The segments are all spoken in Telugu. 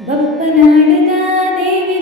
ಬಪ್ಪನಾಡದ ದೇವಿ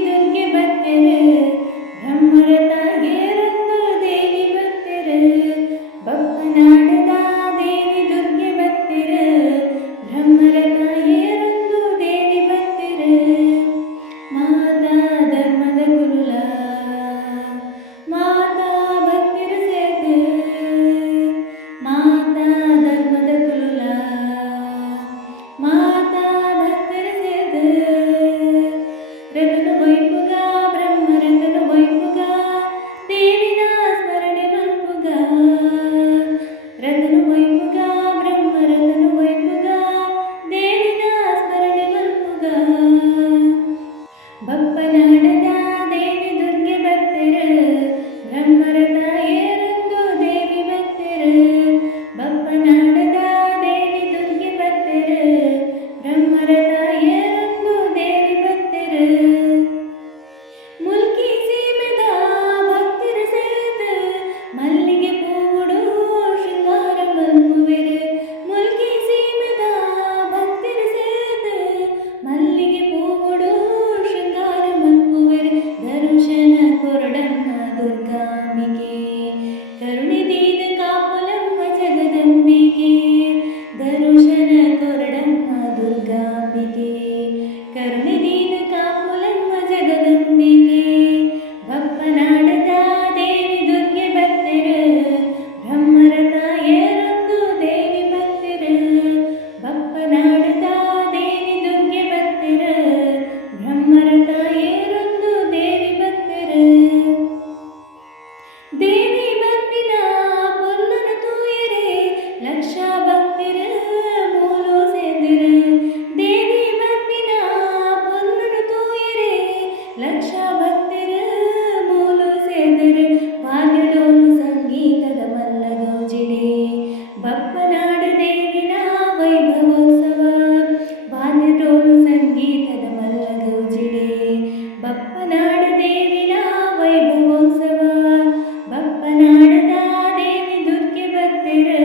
Amen.